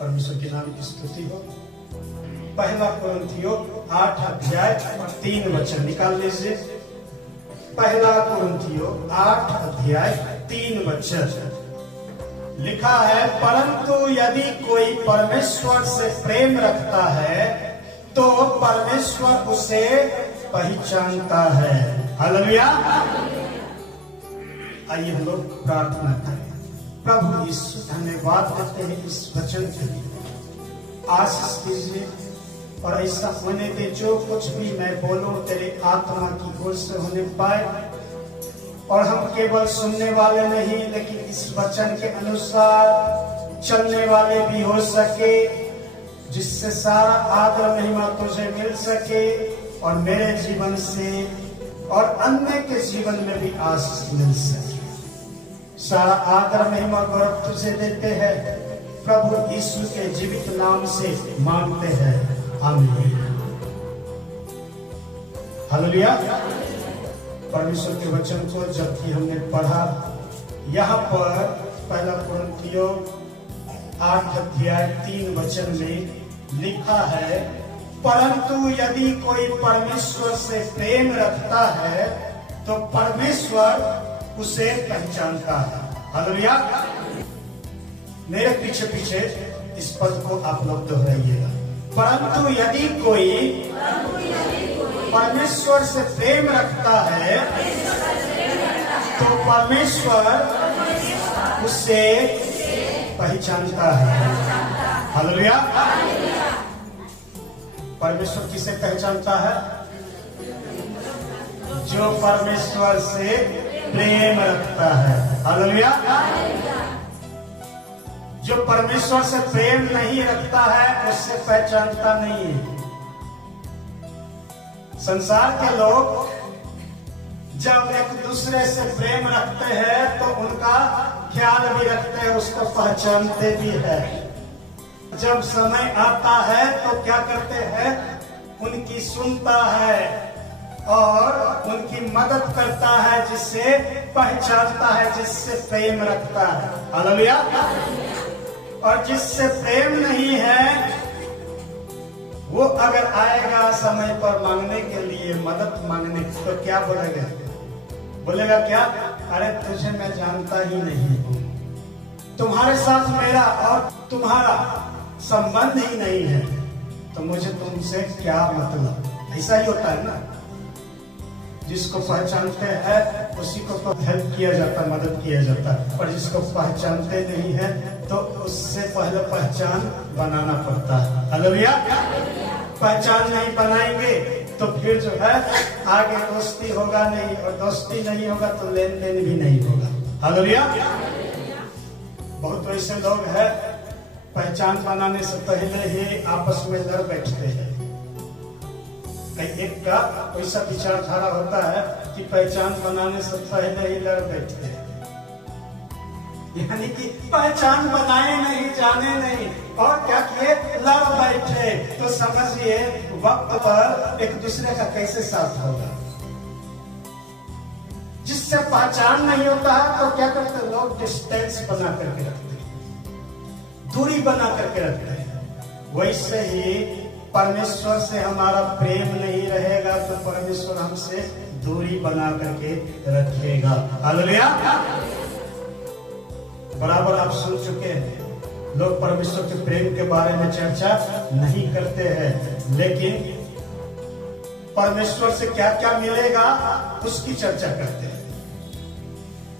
परमेश्वर के नाम की स्तुति हो। पहला कुरिन्थियों 8 अध्याय 3 वचन निकाल लीजिए। पहला कुरिन्थियों 8 अध्याय 3 वचन लिखा है, परंतु यदि कोई परमेश्वर से प्रेम रखता है तो परमेश्वर उसे पहचानता है। हालेलुया। आइए हम लोग प्रार्थना करें। प्रभु यीशु धन्यवाद करते हैं इस वचन के लिए। आशीष दीजिए और ऐसा होने दे जो कुछ भी मैं बोलूं तेरे आत्मा की ओर से होने पाए, और हम केवल सुनने वाले नहीं लेकिन इस वचन के अनुसार चलने वाले भी हो सके, जिससे सारा आदर महिमा तुझे मिल सके और मेरे जीवन से और अन्य के जीवन में भी आशीष मिल सके। सारा आदर महिमा गौरव तुझे देते हैं, प्रभु यीशु के जीवित नाम से मांगते हैं, आमीन। हालेलुया। परमेश्वर के वचन को जबकि हमने पढ़ा, यहाँ पर पहला कुरिन्थियों 8 अध्याय 3 वचन में लिखा है, परंतु यदि कोई परमेश्वर से प्रेम रखता है तो परमेश्वर उसे पहचानता है। हालेलुया। मेरे पीछे पीछे इस पद को आप लोग दोहराइएगा। परंतु यदि कोई परमेश्वर से प्रेम रखता है तो परमेश्वर उसे पहचानता है। हालेलुया। परमेश्वर किसे पहचानता है? जो परमेश्वर से प्रेम रखता है। हालेलुया। जो परमेश्वर से प्रेम नहीं रखता है उससे पहचानता नहीं है। संसार के लोग जब एक दूसरे से प्रेम रखते हैं तो उनका ख्याल भी रखते हैं, उसको पहचानते भी है। जब समय आता है तो क्या करते हैं? उनकी सुनता है और उनकी मदद करता है, जिससे पहचानता है, जिससे प्रेम रखता है। हालेलुया। और जिससे प्रेम नहीं है वो अगर आएगा समय पर मांगने के लिए, मदद मांगने, तो क्या बोलेगा? बोलेगा क्या? अरे तुझे मैं जानता ही नहीं हूँ, तुम्हारे साथ मेरा और तुम्हारा संबंध ही नहीं है, तो मुझे तुमसे क्या मतलब। ऐसा ही होता है ना। जिसको पहचानते हैं उसी को तो हेल्प किया जाता, मदद किया जाता, और जिसको पहचानते नहीं है तो उससे पहले पहचान बनाना पड़ता है। हालेलुया। पहचान नहीं बनाएंगे तो फिर जो है आगे दोस्ती होगा नहीं, और दोस्ती नहीं होगा तो लेन देन भी नहीं होगा। हालेलुया। बहुत ऐसे लोग हैं पहचान बनाने से पहले ही आपस में लड़ बैठते हैं। एक का ऐसा विचारधारा होता है कि पहचान बनाने से पहले ही लड़ बैठते हैं, यानी कि पहचान बनाए नहीं, जाने नहीं, और क्या किए? लड़ बैठे। तो समझिए वक्त पर एक दूसरे का कैसे साथ होगा। जिससे पहचान नहीं होता है तो क्या करते हैं लोग? डिस्टेंस बना करके रखते हैं, दूरी बना करके रखते हैं। वैसे ही परमेश्वर से हमारा प्रेम नहीं रहेगा तो परमेश्वर हमसे दूरी बना करके रखेगा। हालेलुया। बराबर आप सुन चुके हैं, लोग परमेश्वर के प्रेम के बारे में चर्चा नहीं करते हैं, लेकिन परमेश्वर से क्या क्या मिलेगा उसकी चर्चा करते हैं।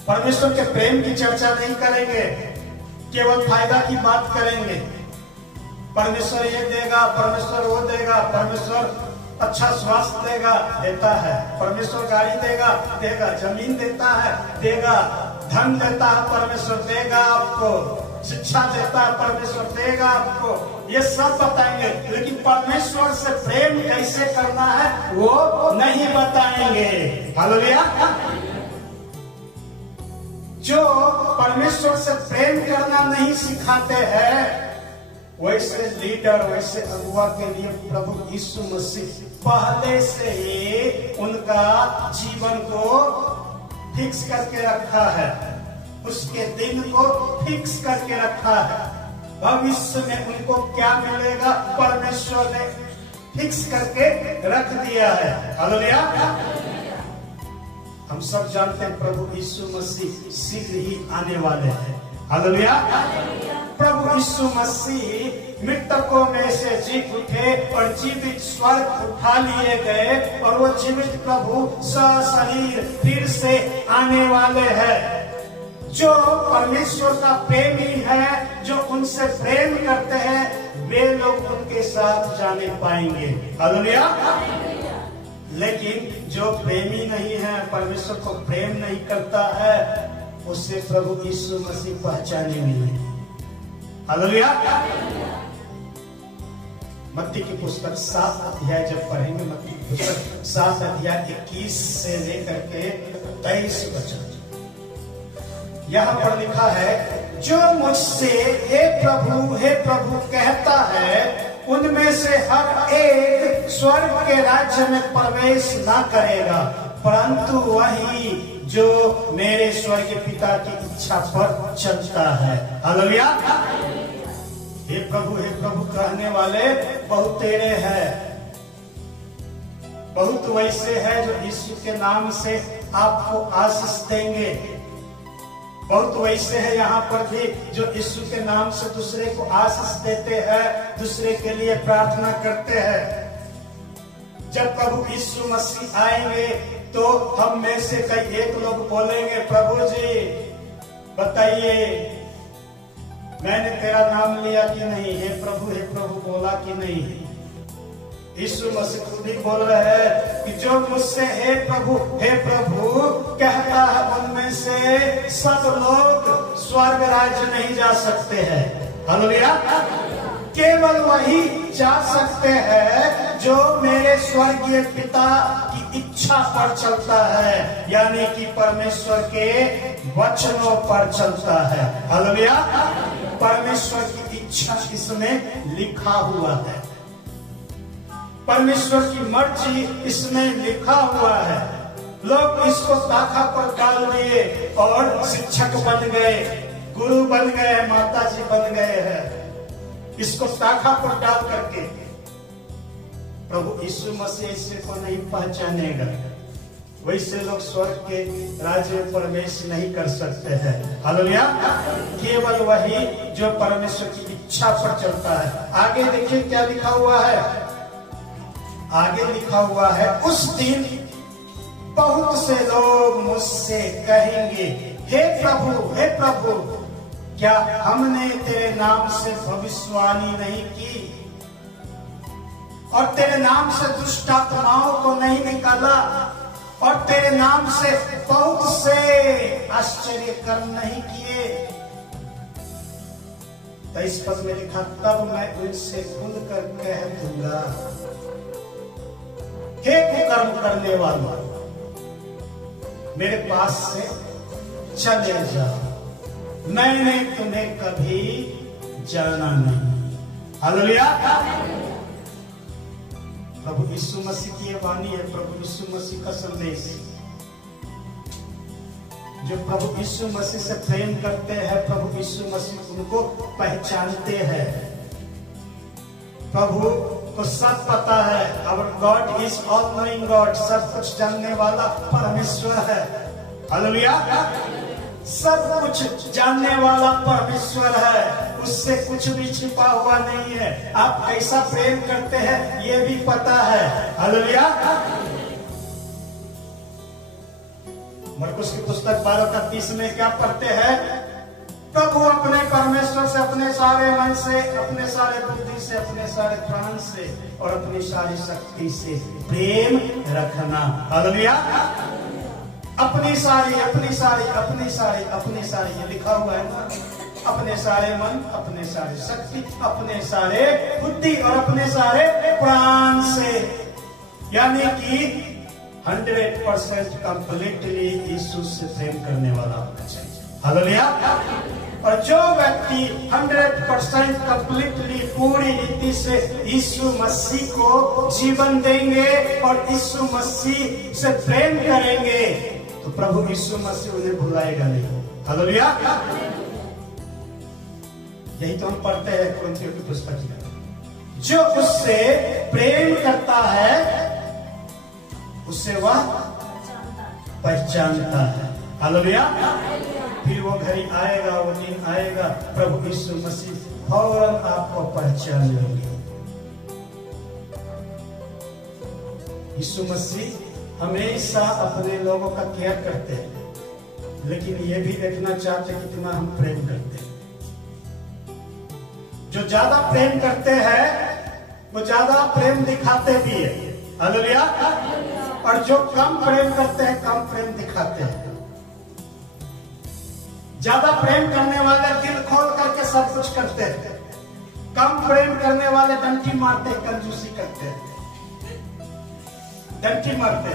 परमेश्वर के प्रेम की चर्चा नहीं करेंगे, केवल फायदा की बात करेंगे। परमेश्वर ये देगा, परमेश्वर वो देगा, परमेश्वर अच्छा स्वास्थ्य देगा, देता है, परमेश्वर गाड़ी देगा, देगा, जमीन देता है, देगा, धन देता है, परमेश्वर देगा आपको, शिक्षा देता है, परमेश्वर देगा आपको, ये सब बताएंगे। लेकिन परमेश्वर से प्रेम कैसे करना है वो नहीं बताएंगे। हालेलुया। जो परमेश्वर से प्रेम करना नहीं सिखाते हैं, वैसे लीडर, वैसे अगुआ के लिए प्रभु यीशु मसीह पहले से ही उनका जीवन को फिक्स करके रखा है, उसके दिन को फिक्स करके रखा है। भविष्य में उनको क्या मिलेगा परमेश्वर ने फिक्स करके रख दिया है। हालेलुया। हम सब जानते हैं प्रभु यीशु मसीह शीघ्र ही आने वाले हैं। हालेलुया। प्रभु यीशु मसीह मृतकों में से जी उठे और जीवित स्वर्ग उठा लिए गए और वो जीवित प्रभु सशरीर फिर से आने वाले हैं। जो परमेश्वर का प्रेमी है, जो उनसे प्रेम करते हैं, वे लोग उनके साथ जाने पाएंगे। हालेलुया। लेकिन जो प्रेमी नहीं है, परमेश्वर को प्रेम नहीं करता है, उससे प्रभु यीशु मसीह पहचाने नहीं। हालेलुया। मत्ती की पुस्तक 7 अध्याय जब पढ़ेंगे, मत्ती की पुस्तक 7 अध्याय 21 से लेकर के 23 वचन, यहाँ पर लिखा है, जो मुझसे हे प्रभु कहता है, उनमें से हर एक स्वर्ग के राज्य में प्रवेश न करेगा, परंतु वही जो मेरे स्वर्गीय पिता की इच्छा पर चलता है। हालेलुया। हे प्रभु कहने वाले बहुत तेरे हैं, बहुत वैसे हैं जो यीशु के नाम से आपको आशीष देंगे। बहुत वैसे है यहाँ पर भी जो यीशु के नाम से दूसरे को आशीष देते हैं, दूसरे के लिए प्रार्थना करते हैं। जब प्रभु यीशु मसीह आएंगे तो हम में से कई एक लोग बोलेंगे, प्रभु जी बताइए मैंने तेरा नाम लिया कि नहीं? हे प्रभु बोला कि नहीं? यीशु मसीह खुद ही बोल रहे हैं कि जो मुझसे हे प्रभु कहता है, उनमें से सब लोग स्वर्ग राज्य नहीं जा सकते हैं। हालेलुया। केवल वही जा सकते हैं जो मेरे स्वर्गीय पिता की इच्छा पर चलता है, यानी कि परमेश्वर के वचनों पर चलता है। हालेलुया। परमेश्वर की इच्छा इसमें लिखा हुआ है, परमेश्वर की मर्जी इसमें लिखा हुआ है। लोग इसको ताखा पर डाल दिए और शिक्षक बन गए, गुरु बन गए, माता जी बन गए हैं। इसको ताखा पर डाल करके प्रभु यीशु मसीह इसे को नहीं पहचानेगा, वैसे लोग स्वर्ग के राज्य में प्रवेश नहीं कर सकते हैं। हालेलुया। केवल वही जो परमेश्वर की इच्छा पर चलता है। आगे देखिए क्या लिखा हुआ है। आगे लिखा हुआ है, उस दिन बहुत से लोग मुझसे कहेंगे, हे प्रभु क्या हमने तेरे नाम से भविष्यवाणी नहीं की और तेरे नाम से दुष्ट आत्माओं को नहीं निकाला और तेरे नाम से बहुत से आश्चर्य कर्म नहीं किए? 23 पद में लिखा, तब मैं उनसे खुलकर कह दूंगा, हे कुकर्म करने वालों, मेरे पास से चले जाओ, मैंने तुम्हें कभी जाना नहीं। हालेलुया। प्रभु यीशु मसीह की वाणी है, प्रभु यीशु मसीह का संदेश। जो प्रभु यीशु मसीह से प्रेम करते हैं, प्रभु यीशु मसीह उनको पहचानते हैं। प्रभु को सब पता है। Our God is all knowing God, सब कुछ जानने वाला परमेश्वर है। हालेलुया। सब कुछ जानने वाला परमेश्वर है, उससे कुछ भी छिपा हुआ नहीं है। आप कैसा प्रेम करते हैं ये भी पता है। हालेलुया। मरकुस की पुस्तक 12:30 में क्या पढ़ते हैं? प्रभु अपने परमेश्वर से अपने सारे मन से, अपने सारे बुद्धि से, अपने सारे प्राण से और अपनी सारी शक्ति से प्रेम रखना। हालेलुया। अपनी सारी ये लिखा हुआ है ना, अपने सारे मन, अपने सारे शक्ति, अपने सारे बुद्धि और अपने सारे प्राण से, यानी कि 100% कंप्लीटली यीशु से प्रेम करने वाला होना चाहिए। हालेलुया। और जो व्यक्ति 100% कंप्लीटली पूरी रीति से यीशु मसीह को जीवन देंगे और यीशु मसीह से प्रेम करेंगे तो प्रभु यीशु मसीह उन्हें भुलाएगा नहीं। हालेलुया। यही तो हम पढ़ते हैं कुरिन्थियों की पुस्तक में। जो उससे प्रेम करता है उससे वह पहचानता है। हालेलुया। फिर वो घड़ी आएगा, वो दिन आएगा, प्रभु यीशु मसीह फौरन आपको पहचान लेंगे। यीशु मसीह हमेशा अपने लोगों का केयर करते हैं, लेकिन ये भी देखना चाहते हैं कितना हम प्रेम करते हैं। जो ज्यादा प्रेम करते हैं वो ज्यादा प्रेम दिखाते भी है। हालेलुया। और जो कम प्रेम करते हैं कम प्रेम दिखाते हैं। ज्यादा प्रेम करने वाले दिल खोल करके सब कुछ करते हैं, कम प्रेम करने वाले डंकी मारते, कंजूसी करते हैं, डंकी मारते,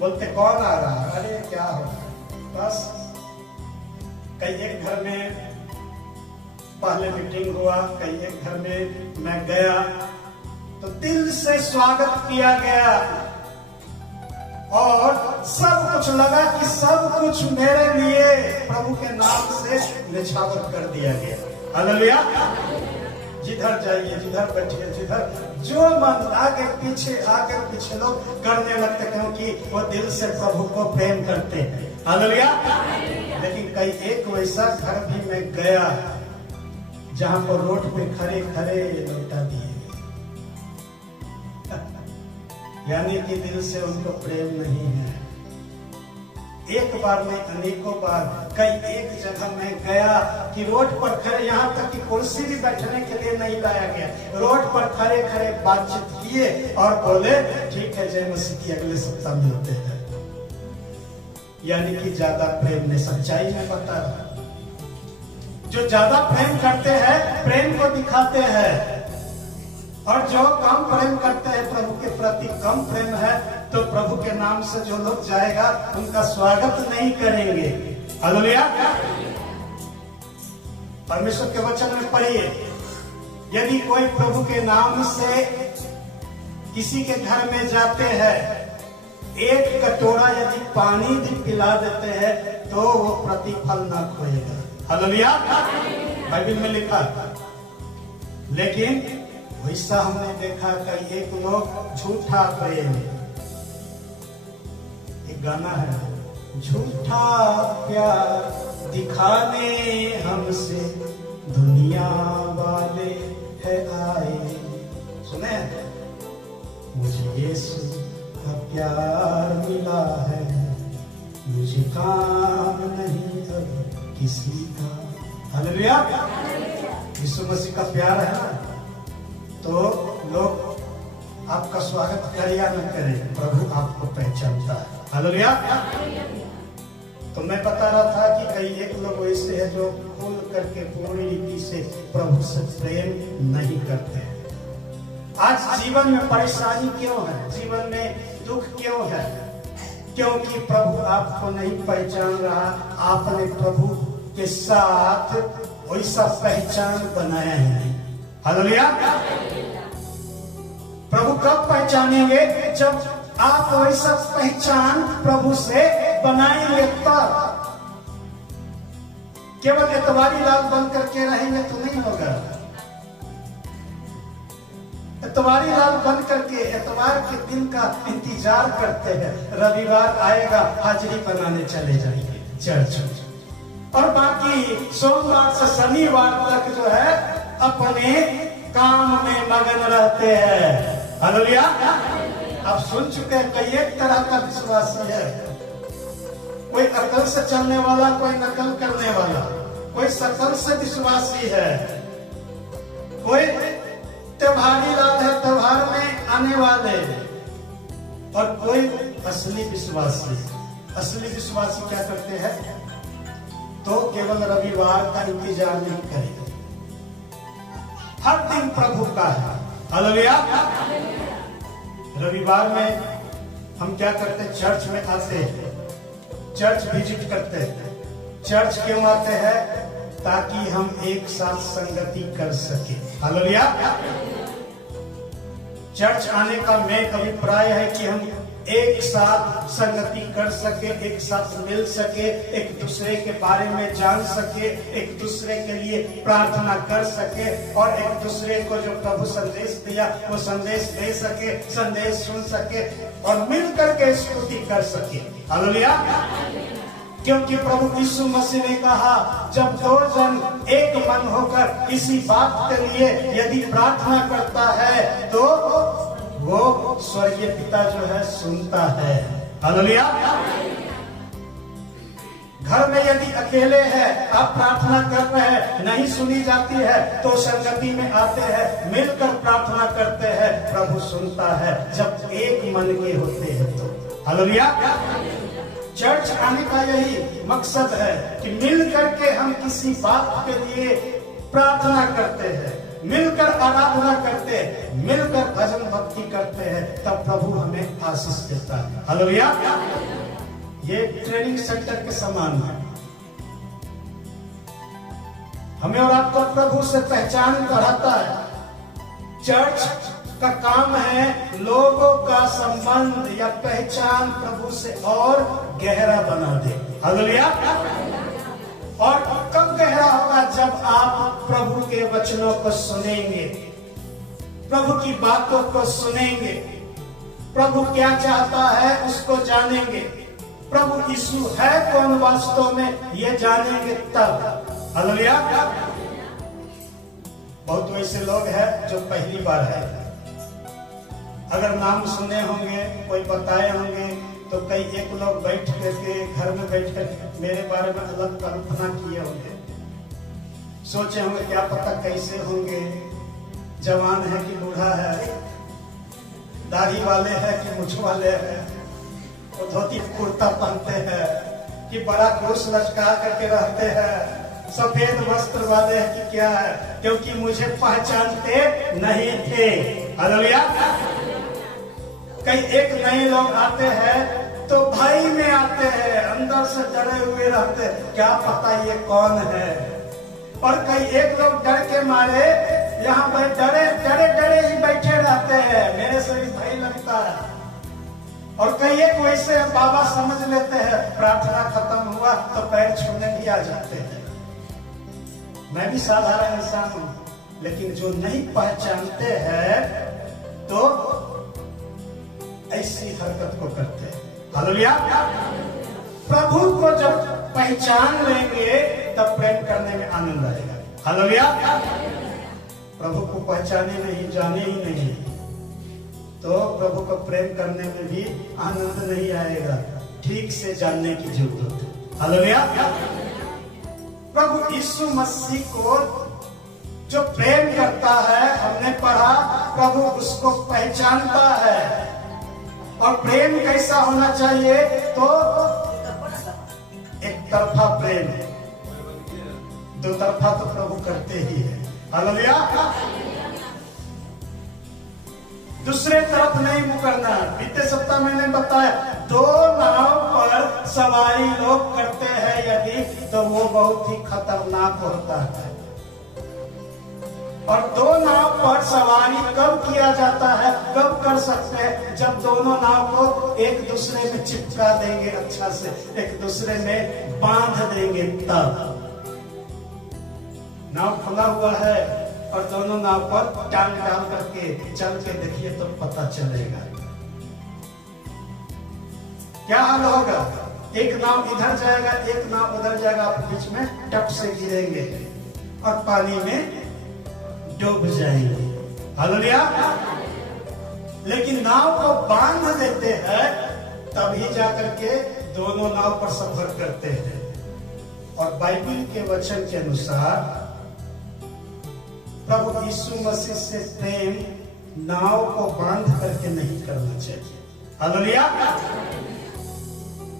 बोलते कौन आ रहा है, अरे क्या हो बस। कई एक घर में पहले मीटिंग हुआ, कई एक घर में मैं गया तो दिल से स्वागत किया गया और सब कुछ लगा कि सब कुछ मेरे लिए प्रभु के नाम से निछावर कर दिया गया। हालेलुया। जिधर जाइए, जिधर बैठिए, जिधर जो मन आगे पीछे लोग करने लगते, क्योंकि वो दिल से प्रभु को प्रेम करते हैं। हालेलुया। लेकिन कई एक वैसा घर भी मैं गया जहां पर रोड पे खड़े खड़े लौटा दिए, यानी कि दिल से उनको प्रेम नहीं है। एक बार नहीं, अनेकों बार, कई एक जगह मैं गया कि रोड पर खड़े, यहाँ तक कि कुर्सी भी बैठने के लिए नहीं लाया गया, रोड पर खड़े खड़े बातचीत किए और बोले ठीक है जय मसीह की, अगले सप्ताह मिलते हैं। यानी कि ज्यादा प्रेम ने, सच्चाई में बता रहा, जो ज्यादा प्रेम करते हैं प्रेम को दिखाते हैं, और जो कम प्रेम करते हैं प्रभु के प्रति, कम प्रेम है तो प्रभु के नाम से जो लोग जाएगा उनका स्वागत नहीं करेंगे। हालेलुया। परमेश्वर के वचन में पढ़िए, यदि कोई प्रभु के नाम से किसी के घर में जाते हैं, एक कटोरा यदि पानी भी पिला देते हैं तो वो प्रतिफल ना खोएगा। हालेलुया। बाइबल में लिखा। लेकिन वैसा हमने देखा कि एक लोग झूठा प्रेम, एक गाना है, झूठा प्यार दिखाने हमसे दुनिया वाले है आए। सुने, मुझे यीशु का प्यार मिला है, मुझे काम नहीं अब किसी का। हालेलुया। यीशु मसीह का प्यार है ना, तो लोग आपका स्वागत करे या न करे, प्रभु आपको पहचानता है। हालेलुया। तो मैं बता रहा था कि कई एक लोग वैसे हैं जो खुल करके पूरी रीति से प्रभु से प्रेम नहीं करते। आज जीवन में परेशानी क्यों है, जीवन में दुख क्यों है? क्योंकि प्रभु आपको नहीं पहचान रहा, आपने प्रभु के साथ वैसा पहचान बनाया है। हालेलुया। प्रभु कब पहचानेंगे? जब आप वैसा पहचान प्रभु से बनाएंगे तब। केवल एतवारी लाल बन करके रहेंगे तो नहीं होगा। एतवारी लाल बन करके एतवार के दिन का इंतजार करते हैं, रविवार आएगा हाजिरी बनाने चले जाएंगे चर्च, और बाकी सोमवार से शनिवार तक जो है अपने काम में मगन रहते हैं। हालेलुया। आप सुन चुके हैं कई एक तरह का विश्वासी है, कोई अकल से चलने वाला, कोई नकल करने वाला, कोई सकल से विश्वासी है, कोई त्योहारी लाल है, त्योहार में आने वाले, और कोई असली विश्वासी। असली विश्वासी क्या करते हैं? तो केवल रविवार का इंतजार नहीं करेगा, हर दिन प्रभु का है। हालेलुया। रविवार में हम क्या करते हैं? चर्च में आते हैं, चर्च विजिट करते हैं। चर्च क्यों आते हैं? ताकि हम एक साथ संगति कर सके। हालेलुया। चर्च आने का मेन अभिप्राय है कि हम एक साथ संगति कर सके, एक साथ मिल सके, एक दूसरे के बारे में जान सके, एक दूसरे के लिए प्रार्थना कर सके और एक दूसरे को जो प्रभु संदेश दिया वो संदेश दे सके, संदेश सुन सके और मिल करके स्तुति कर सके। हालेलुया। क्योंकि प्रभु यीशु मसीह ने कहा, जब दो जन एक मन होकर इसी बात के लिए यदि प्रार्थना करता है तो वो स्वर्गीय पिता जो है सुनता है। हालेलुया। घर में यदि अकेले हैं, आप प्रार्थना कर रहे हैं, नहीं सुनी जाती है तो संगति में आते हैं, मिलकर प्रार्थना करते हैं, प्रभु सुनता है जब एक मन के होते हैं तो। हालेलुया। चर्च आने का यही मकसद है कि मिल करके हम किसी बात के लिए प्रार्थना करते हैं, मिलकर आराधना करते हैं, मिलकर भजन भक्ति करते हैं, तब प्रभु हमें आशीष देता है। हालेलुया। ये ट्रेनिंग सेंटर के समान है। हमें और आपको प्रभु से पहचान बढ़ाता है। चर्च का काम है लोगों का संबंध या पहचान प्रभु से और गहरा बना दे। हालेलुया। और कब गहरा होगा? जब आप प्रभु के वचनों को सुनेंगे, प्रभु की बातों को सुनेंगे, प्रभु क्या चाहता है उसको जानेंगे, प्रभु यीशु है कौन वास्तव में ये जानेंगे तब। हालेलुया। बहुत वैसे लोग हैं जो पहली बार है, अगर नाम सुने होंगे, कोई बताए होंगे तो कई एक लोग बैठ करके घर में बैठकर मेरे बारे में अलग कल्पना किए होंगे, सोचे होंगे क्या पता कैसे होंगे, जवान है कि बूढ़ा है, दाढ़ी वाले हैं कि मुछ वाले हैं, वो धोती कुर्ता पहनते हैं कि बड़ा क्रूस लटका करके रहते हैं, सफेद वस्त्र वाले हैं कि क्या है, क्योंकि मुझे पहचानते नहीं थे। हालेलुया। कई एक नए लोग आते हैं तो भाई में आते हैं, अंदर से डरे हुए रहते हैं, क्या पता ये कौन है। और कई एक लोग डर के मारे यहाँ पर डरे ही बैठे रहते हैं, मेरे से भी भय लगता है। और कई एक वैसे बाबा समझ लेते हैं, प्रार्थना खत्म हुआ तो पैर छूने भी आ जाते हैं। मैं भी साधारण इंसान हूँ, लेकिन जो नहीं पहचानते हैं तो ऐसी हरकत को करते हैं। हालेलुया। प्रभु को जब पहचान लेंगे तब प्रेम करने में आनंद आएगा। हालेलुया। प्रभु को पहचाने नहीं, जाने ही नहीं तो प्रभु को प्रेम करने में भी आनंद नहीं आएगा। ठीक से जानने की जरूरत है। हालेलुया। प्रभु यीशु मसीह को जो प्रेम करता है, हमने पढ़ा, प्रभु उसको पहचानता है। और प्रेम कैसा होना चाहिए? तो एक तरफा प्रेम, दो तरफा तो प्रभु करते ही है। हालेलुया। दूसरे तरफ नहीं मुकरना। बीते सप्ताह मैंने बताया, दो नाव पर सवारी लोग करते हैं यदि, तो वो बहुत ही खतरनाक होता है। और दो नाव पर सवारी कब किया जाता है, कब कर सकते हैं? जब दोनों नाव को एक दूसरे में चिपका देंगे, अच्छा से एक दूसरे में बांध देंगे तब। नाव खुला हुआ है और दोनों नाव पर टांग डाल करके चल के देखिए तो पता चलेगा क्या हाल होगा। एक नाव इधर जाएगा, एक नाव उधर जाएगा, आप बीच में टप से गिरेंगे और पानी में डूब जाएंगे। हालेलुया। लेकिन नाव को बांध देते हैं तभी जाकर के दोनों नाव पर सफर करते हैं। और बाइबल के वचन के अनुसार प्रभु यीशु मसीह से प्रेम नाव को बांध करके नहीं करना चाहिए। हालेलुया।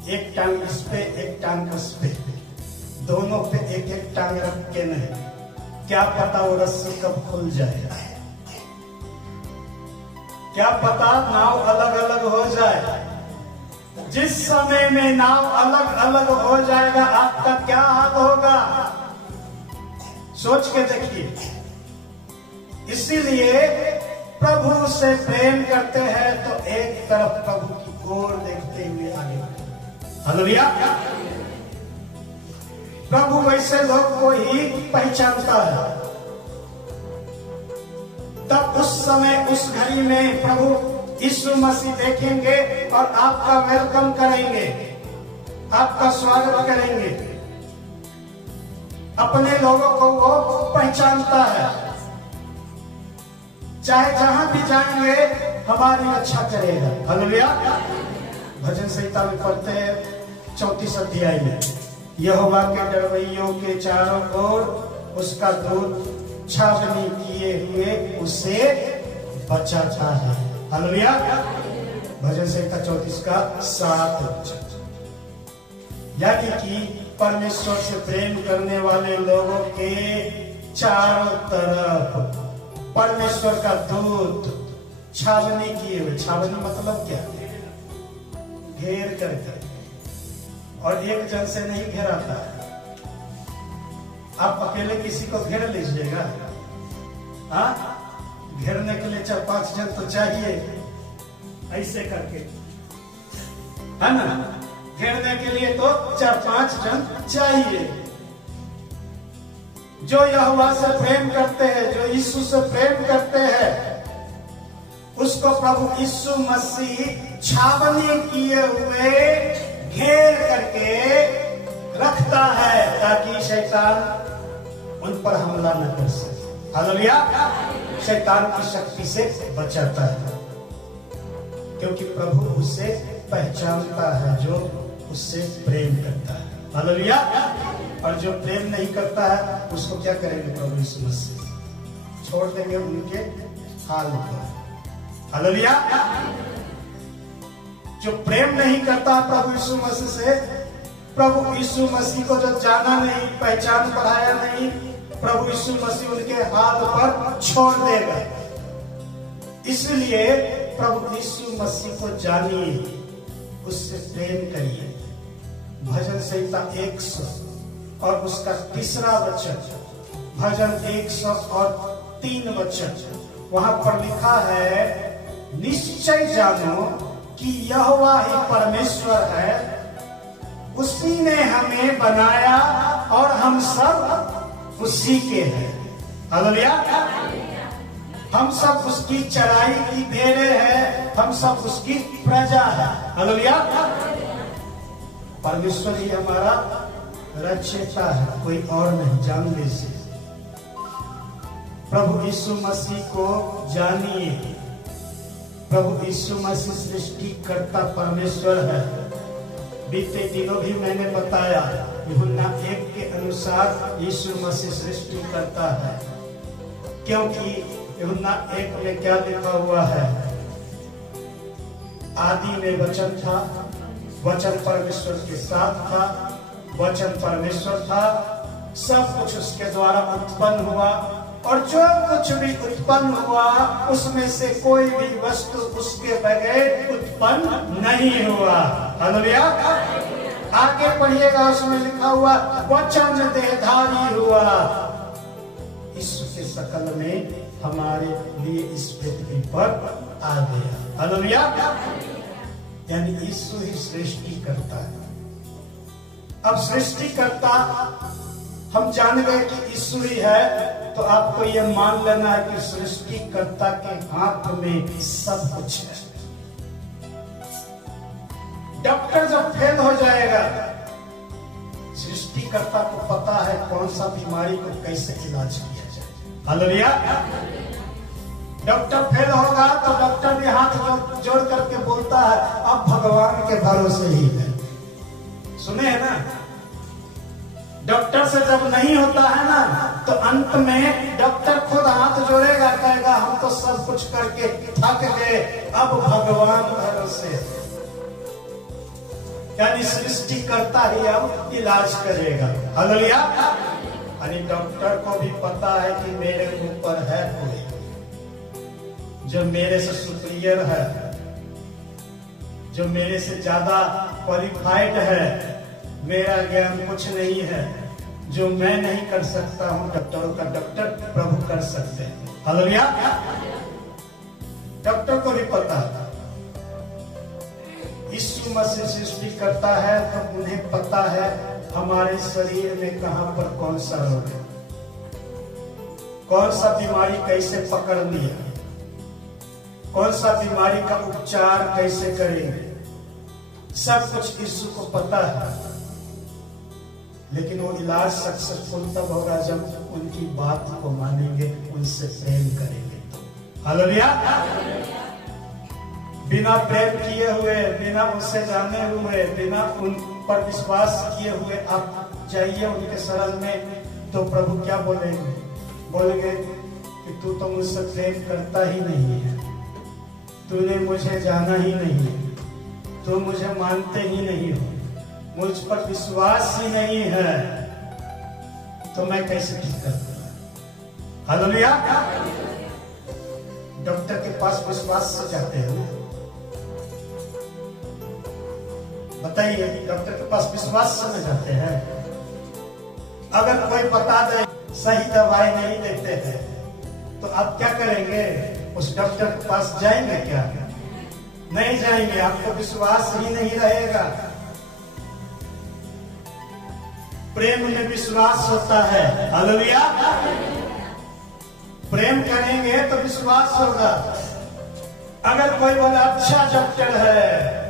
एक टांग इस पे, एक टांग उस पे, दोनों पे एक एक टांग रख के नहीं, क्या पता वो रस्सी कब खुल जाए, क्या पता नाव अलग अलग हो जाए। जिस समय में नाव अलग अलग हो जाएगा आपका क्या हाल होगा, सोच के देखिए। इसीलिए प्रभु से प्रेम करते हैं तो एक तरफ प्रभु की ओर देखते हुए आगे बढ़े। हालेलुया। प्रभु वैसे लोग को ही पहचानता है। तब उस समय उस घड़ी में प्रभु यीशु मसीह देखेंगे और आपका वेलकम करेंगे, आपका स्वागत करेंगे। अपने लोगों को वो पहचानता है, चाहे जहां भी जाएंगे हमारी रक्षा करेगा। हालेलुया। भजन संहिता में पढ़ते हैं 34 अध्याय में, यहोवा के डरवैयों के चारों ओर उसका दूत छावनी किए हुए उसे बचाता है। हालेलुया। भजन संहिता 34 का 7 वचन। यानी कि परमेश्वर से प्रेम करने वाले लोगों के चारों तरफ परमेश्वर का दूत छावनी किए हुए। छावनी मतलब क्या? घेर करके। और एक जन से नहीं घेराता है। आप अकेले किसी को घेर लीजिएगा, घेरने के लिए 4-5 जन तो चाहिए, ऐसे करके, है ना? घेरने के लिए तो 4-5 जन चाहिए। जो यहोवा से प्रेम करते हैं, जो यीशु से प्रेम करते हैं, उसको प्रभु यीशु मसीह छावनी किए हुए घेर करके रखता है ताकि शैतान उन पर हमला न कर सके। हालेलुया। शैतान की शक्ति से बचाता है, क्योंकि प्रभु उसे पहचानता है जो उससे प्रेम करता है। हालेलुया। और जो प्रेम नहीं करता है उसको क्या करेंगे प्रभु यीशु मसीह? छोड़ देंगे उनके हाल पर। हालेलुया। जो प्रेम नहीं करता प्रभु यीशु मसीह से, प्रभु यीशु मसीह को जो जाना नहीं, पहचान बढ़ाया नहीं, प्रभु यीशु मसीह उनके हाथ पर छोड़ देगा। इसलिए प्रभु यीशु मसीह को जानिए, उससे प्रेम करिए। भजन संहिता 100 और उसका 3रा वचन, भजन 103 वचन, वहां पर लिखा है, निश्चय जानो कि यहोवा ही परमेश्वर है, उसी ने हमें बनाया और हम सब उसी के हैं। हालेलुया। हम सब उसकी चराई की भेड़ें हैं, हम सब उसकी प्रजा है। हालेलुया। परमेश्वर ही हमारा रक्षिता है, कोई और नहीं। जान लीजिए, प्रभु यीशु मसीह को जानिए। प्रभु यीशु मसीह सृष्टिकर्ता परमेश्वर है। बीते दिनों भी मैंने बताया, यूहन्ना 1 के अनुसार यीशु मसीह सृष्टि करता है, क्योंकि यूहन्ना 1 में क्या लिखा हुआ है? आदि में वचन था, वचन परमेश्वर के साथ था, वचन परमेश्वर था, सब कुछ उसके द्वारा उत्पन्न हुआ, और जो कुछ भी उत्पन्न हुआ उसमें से कोई भी वस्तु उसके बगैर उत्पन्न नहीं हुआ। हालेलुया। आगे पढ़िएगा, उसमें लिखा हुआ, वचन देहधारी हुआ, यीशु के शकल में हमारे लिए इस पृथ्वी पर आ गया। हालेलुया। यानी यीशु ही सृष्टि करता है। अब सृष्टि करता हम जान गए कि यीशु ही है, तो आपको यह मान लेना है कि सृष्टिकर्ता के हाथ में सब कुछ है। डॉक्टर जब फेल हो जाएगा, सृष्टिकर्ता को पता है कौन सा बीमारी को कैसे इलाज किया जाए। हालेलुया। डॉक्टर फेल होगा तो डॉक्टर भी हाथ जोड़ करके बोलता है, अब भगवान के भरोसे ही है। सुने है ना? डॉक्टर से जब नहीं होता है ना, तो अंत में डॉक्टर खुद हाथ जोड़ेगा, कहेगा हम तो सब कुछ करके थक गए, अब भगवान भरोसे। यानी सृष्टिकर्ता ही अब इलाज करेगा। हालेलुया। यानी डॉक्टर को भी पता है कि मेरे ऊपर है कोई जो मेरे से सुपीरियर है, जो मेरे से ज्यादा क्वालिफाइड है। मेरा ज्ञान कुछ नहीं है, जो मैं नहीं कर सकता हूं, डॉक्टरों का डॉक्टर प्रभु कर सकते हैं। हालेलुया। डॉक्टर को भी पता है। यीशु मसीह सृष्टि करता है तो उन्हें पता है हमारे शरीर में कहां पर कौन सा रोग है, कौन सा बीमारी कैसे पकड़ लिया, कौन सा बीमारी का उपचार कैसे करेंगे, सब कुछ यीशु को पता है। लेकिन वो इलाज सक्सेसफुल तब होगा जब उनकी बात को मानेंगे, उनसे प्रेम करेंगे तो। हालेलुया। बिना प्रेम किए हुए, बिना उनसे जाने हुए, बिना उन पर विश्वास किए हुए आप जाइए उनके शरण में, तो प्रभु क्या बोलेंगे? बोलेंगे कि तू तो मुझसे प्रेम करता ही नहीं है, तूने मुझे जाना ही नहीं है, तू मुझे मानते ही नहीं हो, मुझ पर विश्वास ही नहीं है, तो मैं कैसे ठीक कर दूंगा? हालेलुया। डॉक्टर के पास विश्वास से जाते हैं ना? बताइए, डॉक्टर के पास विश्वास से जाते हैं? अगर कोई बता दे सही दवाई नहीं देते हैं तो आप क्या करेंगे? उस डॉक्टर के पास जाएंगे क्या? नहीं जाएंगे, आपको विश्वास ही नहीं रहेगा। प्रेम में विश्वास होता है। हालेलुया। प्रेम करेंगे तो विश्वास होगा। अगर कोई बोला अच्छा डॉक्टर है,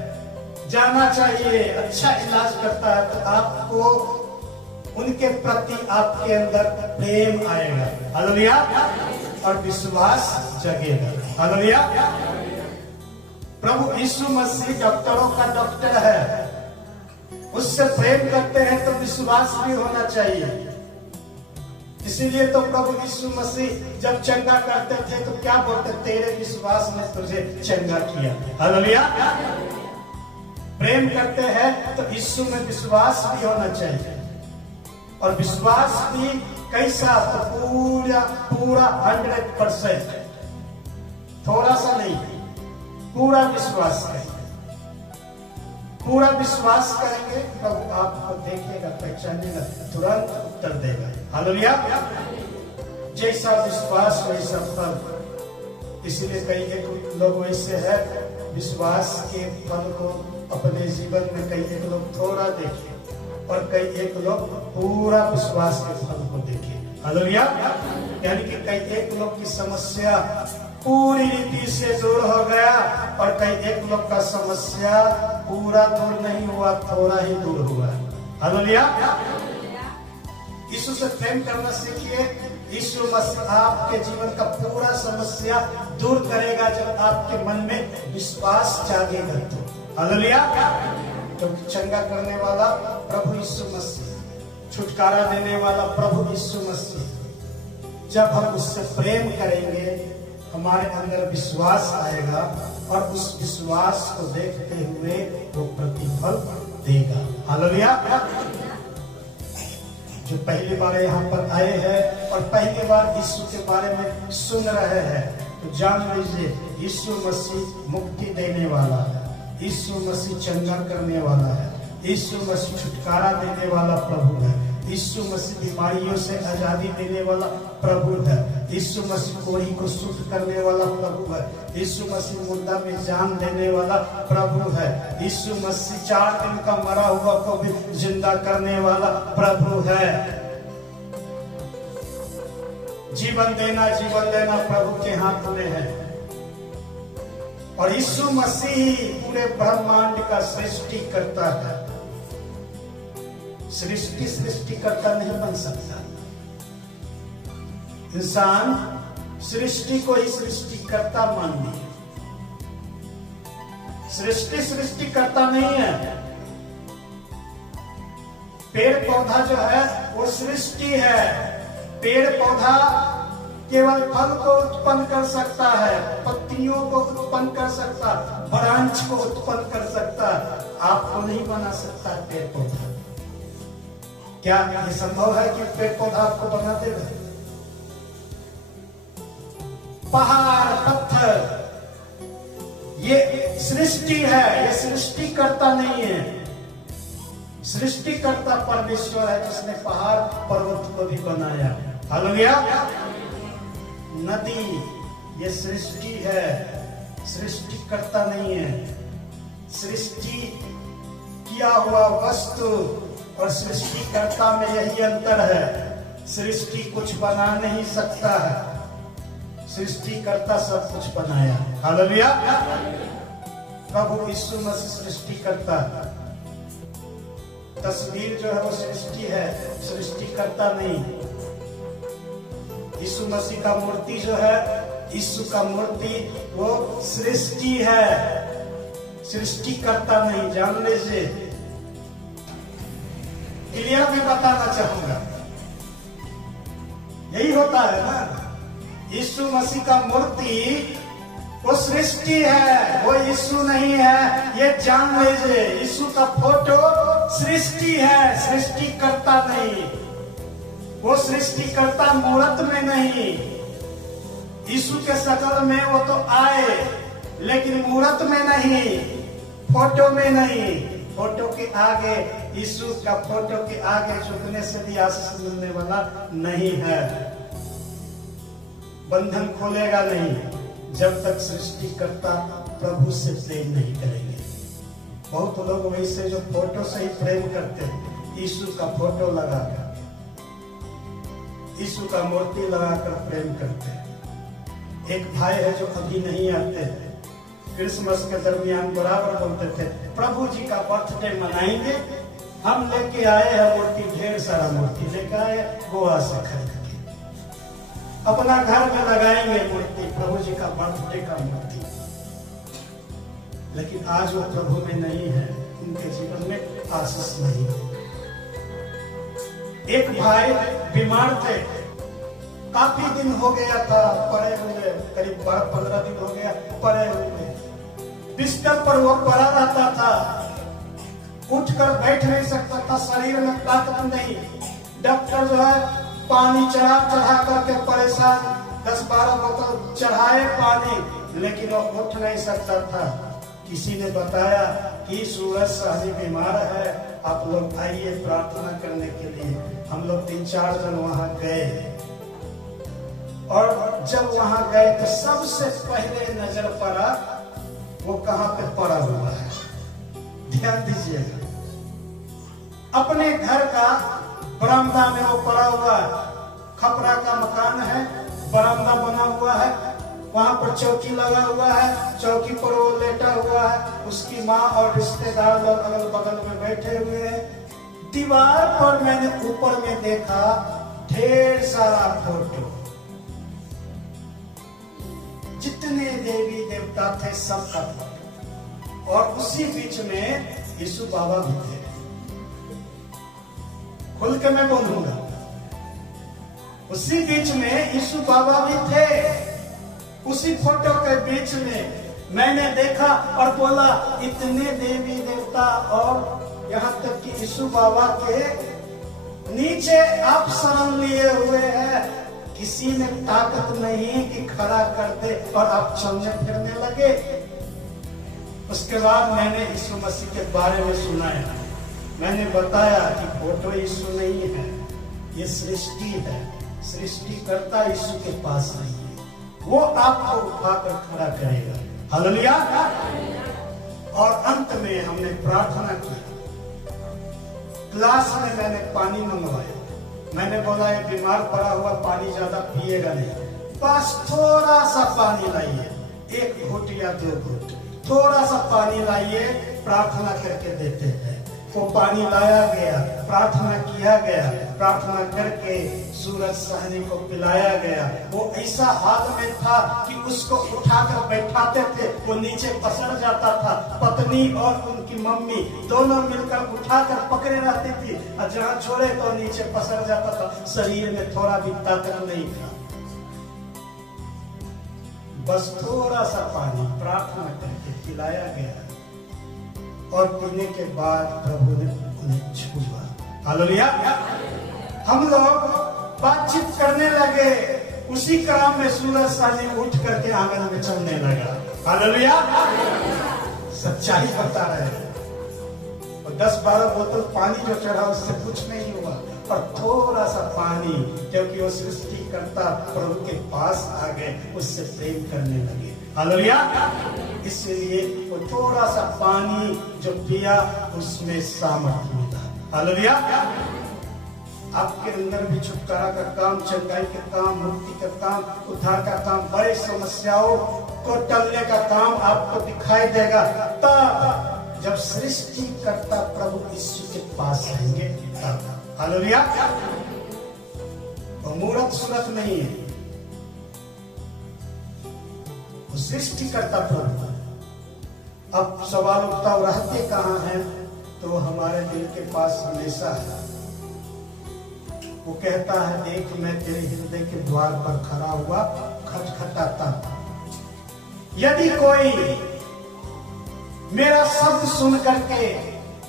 जाना चाहिए, अच्छा इलाज करता है, तो आपको उनके प्रति आपके अंदर प्रेम आएगा। हालेलुया। और विश्वास जगेगा। हालेलुया। प्रभु यीशु मसीह डॉक्टरों का डॉक्टर है, उससे प्रेम करते हैं तो विश्वास भी होना चाहिए। इसीलिए तो प्रभु यीशु मसीह जब चंगा करते थे तो क्या बोलते? तेरे विश्वास ने तुझे चंगा किया। हालेलुया। प्रेम करते हैं तो यीशु में विश्वास भी होना चाहिए, और विश्वास भी कैसा? तो पूरा 100%, थोड़ा सा नहीं, पूरा विश्वास करेंगे। पूरा विश्वास करेंगे प्रभु आपको देखेगा, पहचानेगा, तुरंत उत्तर देगा। हालेलुया। जैसा विश्वास वैसा फल। इसलिए कई एक लोग वैसे है, विश्वास के फल को अपने जीवन में कई एक लोग थोड़ा देखे, और कई एक लोग पूरा विश्वास के फल को देखे। हालेलुया। यानी कि कई एक लोग की समस्या पूरी रीति से दूर हो गया, और कई एक लोग का समस्या पूरा दूर नहीं हुआ, थोड़ा ही दूर हुआ। हालेलुया। यीशु से प्रेम करना सीखिए। यीशु मसीह आपके जीवन का पूरा समस्या दूर करेगा जब आपके मन में विश्वास जागेगा तो। हालेलुया। तो चंगा करने वाला प्रभु यीशु मसीह, छुटकारा देने वाला प्रभु यीशु मसीह, जब हम उससे प्रेम करेंगे हमारे अंदर विश्वास आएगा, और उस विश्वास को देखते हुए वो प्रतिफल देगा। हालेलुया। जो पहली बार यहाँ पर आए हैं और पहली बार यीशु के बारे में सुन रहे हैं, तो जान लीजिए यीशु मसीह मुक्ति देने वाला है, यीशु मसीह चंगा करने वाला है, यीशु मसीह छुटकारा देने वाला प्रभु है, यीशु मसीह बीमारियों से आजादी देने वाला प्रभु है, यीशु मसीह कोढ़ी को शुद्ध करने वाला प्रभु है, यीशु मसीह मुर्दा में जान देने वाला प्रभु है, यीशु मसीह 4 दिन का मरा हुआ को भी जिंदा करने वाला प्रभु है। जीवन देना जीवन लेना प्रभु के हाथ में है, और यीशु मसीह पूरे ब्रह्मांड का सृष्टि करता है। सृष्टिकर्ता नहीं बन सकता इंसान, सृष्टि को ही सृष्टिकर्ता मान लिया। सृष्टिकर्ता नहीं है। पेड़ पौधा जो है वो सृष्टि है। पेड़ पौधा केवल फल को उत्पन्न कर सकता है, पत्तियों को उत्पन्न कर सकता, ब्रांच को उत्पन्न कर सकता, आपको नहीं बना सकता पेड़ पौधा। क्या ये संभव है कि पेड़ पौधा आपको बना देगा? पहाड़ पत्थर ये सृष्टि है, ये सृष्टिकर्ता नहीं है। सृष्टिकर्ता परमेश्वर है जिसने पहाड़ पर्वत को भी बनाया। हालेलुया। नदी ये सृष्टि है, सृष्टिकर्ता नहीं है। सृष्टि किया हुआ वस्तु और सृष्टिकर्ता में यही अंतर है। सृष्टि कुछ बना नहीं सकता है, सृष्टिकर्ता सब कुछ बनाया। हालेलुया। प्रभु यीशु मसीह सृष्टिकर्ता। तस्वीर जो है वो सृष्टि है, सृष्टिकर्ता नहीं। यीशु मसीह का मूर्ति जो है, यीशु का मूर्ति वो सृष्टि है, सृष्टिकर्ता नहीं। जान लीजिए, क्लियर भी बताना चाहूंगा, यही होता है ना। यीशु मसीह का मूर्ति वो सृष्टि है, वो यीशु नहीं है, ये जान लीजिए। यीशु का फोटो सृष्टि है, सृष्टिकर्ता नहीं। वो सृष्टिकर्ता मूर्त में नहीं। यीशु के शकल में वो तो आए, लेकिन मूर्त में नहीं, फोटो में नहीं। फोटो के आगे, यीशु का फोटो के आगे झुकने से भी आशीष मिलने वाला नहीं है। बंधन खोलेगा नहीं जब तक सृष्टिकर्ता प्रभु से प्रेम नहीं करेंगे। बहुत लोग वैसे जो फोटो से ही प्रेम करते हैं, यीशु का फोटो लगाकर, यीशु का मूर्ति लगाकर प्रेम करते हैं। एक भाई है जो अभी नहीं आते हैं, क्रिसमस के दरमियान बराबर बोलते थे, प्रभु जी का बर्थडे मनाएंगे। हम लेके आए हैं मूर्ति, ढेर सारा मूर्ति लेके आए गोवा से खरीद के, अपना घर में लगाएंगे मूर्ति, प्रभु जी का बर्थडे का मूर्ति। लेकिन आज वो प्रभु में नहीं है, उनके जीवन में आशीष नहीं है। एक भाई बीमार थे, काफी दिन हो गया था पड़े हुए, करीब 12-15 दिन हो गया पड़े हुए। बिस्तर पर वो पड़ा रहता था, उठकर बैठ नहीं सकता था, शरीर में ताकत नहीं। डॉक्टर जो है पानी चढ़ा चढ़ा करके परेशान, 10-12 बोतल चढ़ाए पानी, लेकिन वो उठ नहीं सकता था। किसी ने बताया कि सूरज सहनी बीमार है, आप लोग आइए प्रार्थना करने के लिए। हम लोग 3-4 जन वहां गए, और जब वहां गए तो सबसे पहले नजर पड़ा वो कहां पे पड़ा हुआ है। ध्यान दीजिएगा, अपने घर का बरामदा में वो पड़ा हुआ है। खपरा का मकान है, बरामदा बना हुआ है, वहां पर चौकी लगा हुआ है, चौकी पर वो लेटा हुआ है, उसकी माँ और रिश्तेदार लोग अगल बगल में बैठे हुए हैं। दीवार पर मैंने ऊपर में देखा ढेर सारा फोटो, जितने देवी देवता थे सबका फोटो, और उसी बीच में यीशु बाबा भी थे। खुल के मैं बोलूंगा, उसी बीच में यीशु बाबा भी थे। उसी फोटो के बीच में मैंने देखा और बोला, इतने देवी देवता, और यहाँ तक कि यीशु बाबा के नीचे आप शरण लिए हुए हैं। किसी में ताकत नहीं कि खड़ा कर दे और आप चलने फिरने लगे। उसके बाद मैंने यीशु मसीह के बारे में सुनाया। मैंने बताया कि फोटो यीशु नहीं है, ये सृष्टि है, सृष्टिकर्ता यीशु के पास नहीं है, वो आपको उठाकर खड़ा करेगा। हालेलुया। और अंत में हमने प्रार्थना की। क्लास में मैंने पानी मंगवाया। मैंने बोला ये बीमार पड़ा हुआ, पानी ज्यादा पिएगा नहीं, बस थोड़ा सा पानी लाइए, 1 घूंट या 2 घूंट, थोड़ा सा पानी लाइए, प्रार्थना करके देते हैं। वो पानी लाया गया, प्रार्थना किया गया, प्रार्थना करके सूरज सहनी को पिलाया गया। वो ऐसा हाल में था कि उसको उठाकर बैठाते थे, वो नीचे पसर जाता था। पत्नी और उनकी मम्मी दोनों मिलकर उठाकर पकड़े रहती थी, और जहाँ छोड़े तो नीचे पसर जाता था। शरीर में थोड़ा भी ताकत नहीं था। बस थोड़ा सा पानी प्रार्थना करके पिलाया गया, और पीने के बाद प्रभु ने उन्हें छुआ। हालेलुया। हम लोग बातचीत करने लगे, उसी क्रम में सूरज सानी उठ करके आंगन में चलने लगा। हालेलुया। सच्चाई बता रहे हैं। और 10-12 बोतल पानी जो चढ़ा उससे कुछ नहीं हुआ। और थोड़ा सा पानी, क्योंकि वो सृष्टिकर्ता प्रभु के पास आ गए, उससे प्रेम करने लगे। हालेलुया। इसलिए वो थोड़ा सा पानी जो पिया, उसमें सामर्थ्य मिला। हालेलुया। आपके अंदर भी छुटकारा का काम, चंगाई का काम, मुक्ति का काम, उद्धार का काम, बड़ी समस्याओं को टलने का काम आपको दिखाई देगा तब जब सृष्टिकर्ता प्रभु यीशु के पास आएंगे तब। हालेलुया। वो मूर्त सूरत नहीं है, वो सृष्टिकर्ता प्रभु। अब सवाल उठता, रहते कहाँ हैं? तो हमारे दिल के पास हमेशा है। वो कहता है, देख मैं तेरे हृदय के द्वार पर खड़ा हुआ खटखटाता। यदि कोई मेरा शब्द सुन करके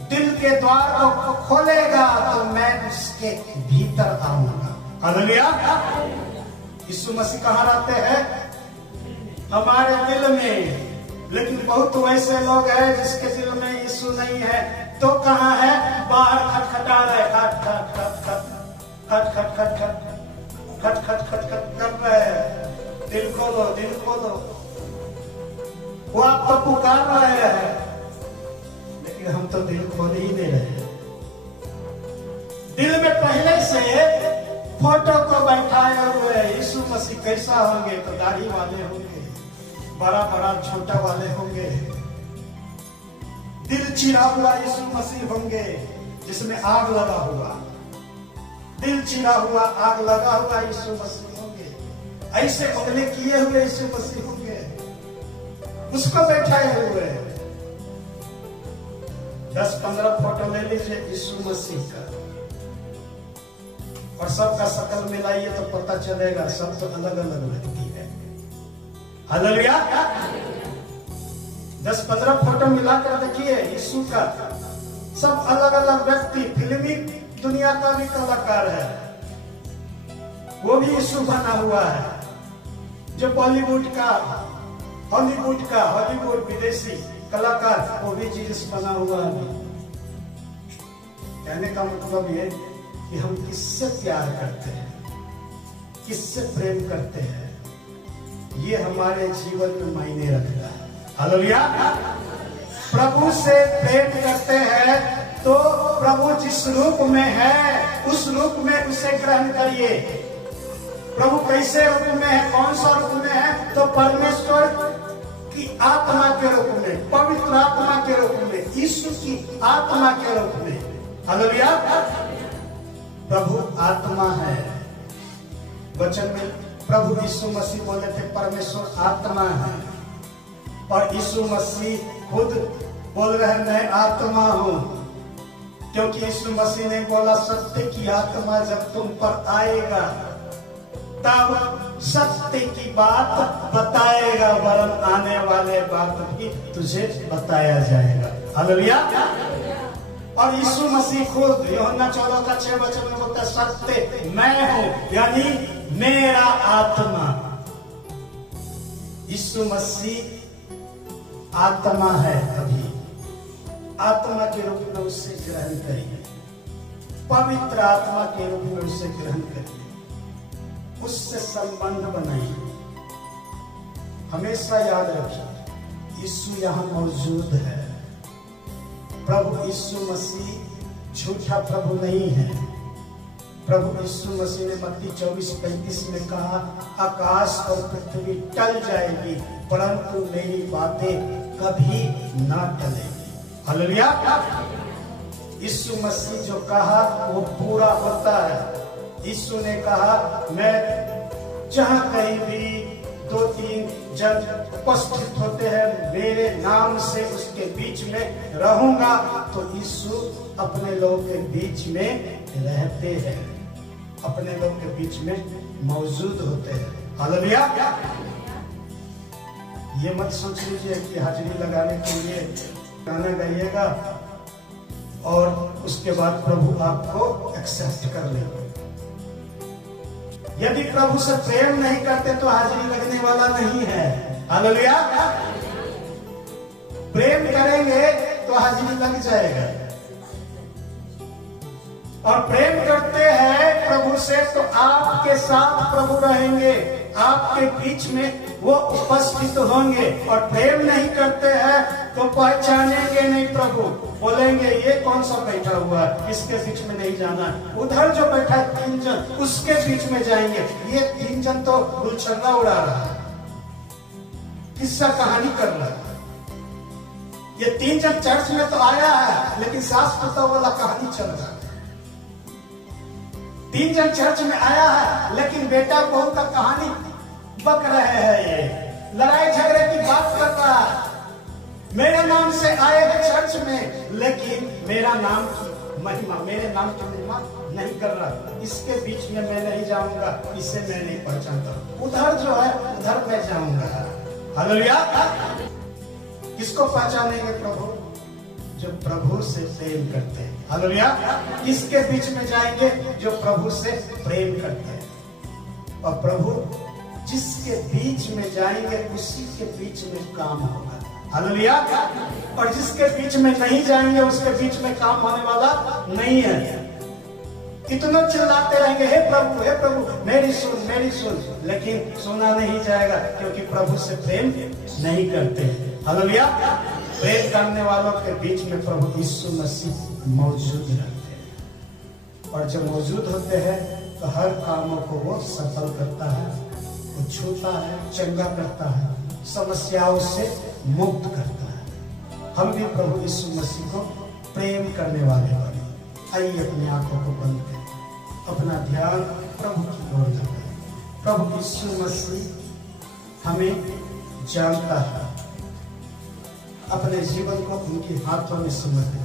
दिल के द्वार को खोलेगा तो मैं उसके भीतर आऊंगा। हालेलुया। यीशु मसीह कहाँ रहते हैं? हमारे दिल में। लेकिन बहुत वैसे लोग हैं जिसके दिल में यीशु नहीं है, तो कहाँ है? बाहर खटखटा रहे, खट खट खट खट खट खट खट खट खट खट खट खट कर रहे हैं। दिल खोलो, दिल खोलो। वो आपको पुकार रहे हैं, लेकिन हम तो दिल खोल ही नहीं रहे। दिल में पहले से फोटो को बैठाए हुए यीशु मसीह कैसा होंगे? तो दाढ़ी वाले होंगे, बड़ा बड़ा छोटा वाले होंगे। दिल चिरा हुआ यीशु मसीह होंगे जिसमें आग लगा हुआ। दिल चिरा हुआ, आग लगा हुआ यीशु मसीह होंगे। ऐसे बदले किए हुए यीशु मसीह होंगे, उसको बैठाए हुए। 10-15 फोटो ले लीजिए यीशु मसीह का और सबका शकल मिलाइए तो पता चलेगा सब तो अलग अलग लगती है। हालेलुया। 10-15 फोटो मिलाकर देखिए यीशु का, सब अलग अलग व्यक्ति। फिल्मी दुनिया का भी कलाकार है, वो भी यीशु बना हुआ है। जो बॉलीवुड का, हॉलीवुड विदेशी कलाकार, वो भी जीसस बना हुआ है। कहने का मतलब ये कि हम किससे प्यार करते हैं, किससे प्रेम करते हैं, ये हमारे जीवन में मायने रखता है। हालेलुया। प्रभु से प्रेम करते हैं तो प्रभु जिस रूप में है उस रूप में उसे ग्रहण करिए। प्रभु कैसे रूप में है, कौन सा रूप में है? तो परमेश्वर की आत्मा के रूप में, पवित्र आत्मा के रूप में, यीशु की आत्मा के रूप में। हालेलुया। प्रभु आत्मा है। वचन में प्रभु यीशु मसीह बोले थे परमेश्वर आत्मा है, और यीशु मसीह खुद बोल रहे मैं आत्मा हूं, क्योंकि यीशु मसीह ने बोला सत्य की आत्मा जब तुम पर आएगा तब सत्य की बात बताएगा, वरन आने वाले बात भी तुझे बताया जाएगा। हालेलुया। और यीशु मसीह खुद यूहन्ना 14:6 वचन में बोलता है सत्य मैं हूं, यानी मेरा आत्मा। यीशु मसीह आत्मा है। अभी आत्मा के रूप में उससे ग्रहण करिए, पवित्र आत्मा के रूप में उससे ग्रहण करिए, उससे संबंध बनाइए। हमेशा याद रखिए यीशु यहाँ मौजूद है। प्रभु यीशु मसीह झूठा प्रभु नहीं है। प्रभु यीशु मसीह ने मत्ती 24:35 में कहा आकाश और पृथ्वी टल जाएगी परंतु मेरी बातें कभी ना टलेगी। हालेलुया। यीशु मसीह जो कहा वो पूरा होता है। यीशु ने कहा मैं जहां कहीं भी 2-3 जन उपस्थित होते हैं मेरे नाम से उसके बीच में रहूंगा, तो यीशु अपने लोगों के बीच में रहते हैं, अपने लोग के बीच में मौजूद होते हैं। हालेलुया। ये मत सोच लीजिए कि हाजिरी लगाने के लिए गाना गाइएगा और उसके बाद प्रभु आपको एक्सेप्ट कर लेगा। यदि प्रभु से प्रेम नहीं करते तो हाजिरी लगने वाला नहीं है। हालेलुया। प्रेम करेंगे तो हाजिरी लग जाएगा। और प्रेम करते हैं प्रभु से तो आपके साथ प्रभु रहेंगे, आपके बीच में वो उपस्थित होंगे। और प्रेम नहीं करते हैं तो पहचानेंगे नहीं प्रभु, बोलेंगे ये कौन सा बैठा हुआ है, इसके बीच में नहीं जाना। उधर जो बैठा है 3 जन, उसके बीच में जाएंगे। ये 3 जन तो गुलछर्रा उड़ा रहा है, किस्सा कहानी कर रहा है। ये 3 जन चर्च में तो आया है, लेकिन सास पुतौह वाला कहानी चल रहा है। 3 जन चर्च में आया है, लेकिन बेटा बहू का कहानी बक रहे हैं। ये लड़ाई झगड़े की बात कर रहा है। मेरे नाम से आए हैं चर्च में, लेकिन मेरा नाम की महिमा, मेरे नाम की महिमा नहीं कर रहा। इसके बीच में मैं नहीं जाऊंगा, इसे मैं नहीं पहचानता। उधर जो है उधर मैं जाऊंगा। हालेलुया। किसको पहचानेंगे प्रभु? जो प्रभु से प्रेम करते हैं। हालेलुया। इसके बीच में जाएंगे जो प्रभु से प्रेम करते हैं। और प्रभु जिसके बीच में जाएंगे उसी के बीच में काम होगा। हालेलुया। और जिसके बीच में नहीं जाएंगे उसके बीच में काम होने वाला नहीं है। कितनों चिल्लाते रहेंगे हे प्रभु मेरी सुन, लेकिन सुना नहीं जाएगा, क्योंकि प्रभु से प्रेम नहीं करते। हालेलुया। प्रेम करने वालों के बीच में प्रभु यीशु मसीह मौजूद रहते हैं। और जब मौजूद होते हैं तो हर कामों को वो सफल करता है, वो छूता है, चंगा करता है, समस्याओं से मुक्त करता है। हम भी प्रभु यीशु मसीह को प्रेम करने वाले बने। आइए अपनी आंखों को बंद करें, अपना ध्यान प्रभु की ओर लगाएं। प्रभु यीशु मसीह हमें जानता है। अपने जीवन को उनके हाथों में समर्पित